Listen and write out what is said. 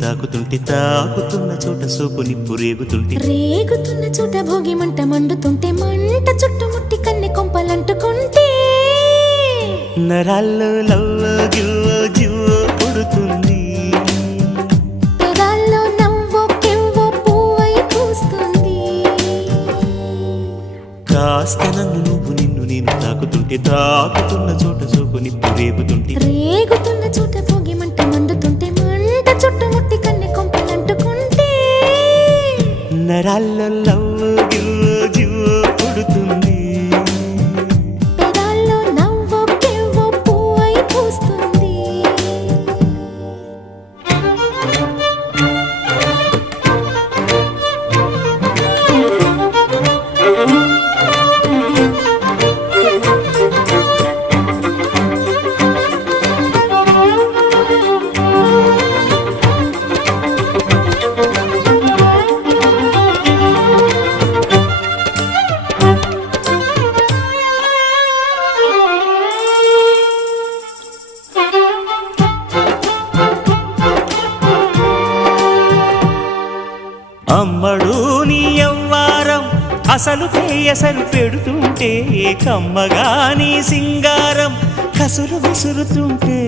తాకుతుంటే తాకుతున్న చోట సోపు నిప్పు రేగుతుంటే రేగుతున్న చోట భోగి మంట మండుతుంటే మంట చుట్టుముట్టి కన్నె కొంపలంటుకుంటే నరాల్లో లవ్వో గివ్వో జివ్వో పుడుతుంది పెదాల్లో నవ్వో కెవ్వో పువ్వై పూస్తుంది కాస్త నన్ను నువ్వు నిన్ను నేను తాకుతుంటే తాకుతున్న చోట సోపు నిప్పు రేగుతుంటే రేగుతున్న చోట భోగి మంట మండుతుంటే మంట చుట్టుముట్టి కన్నె కొంపలంటుకుంటే నరాల్లో లవ్వో గివ్వో జివ్వో పుడుతుంది పెదాల్లో నవ్వో కెవ్వో పువ్వై పూస్తుంది అమ్మడు నీ యవ్వారం అసలు పేయసలు పెడుతుంటే కమ్మగా నీ సింగారం కసురు విసురుతుంటే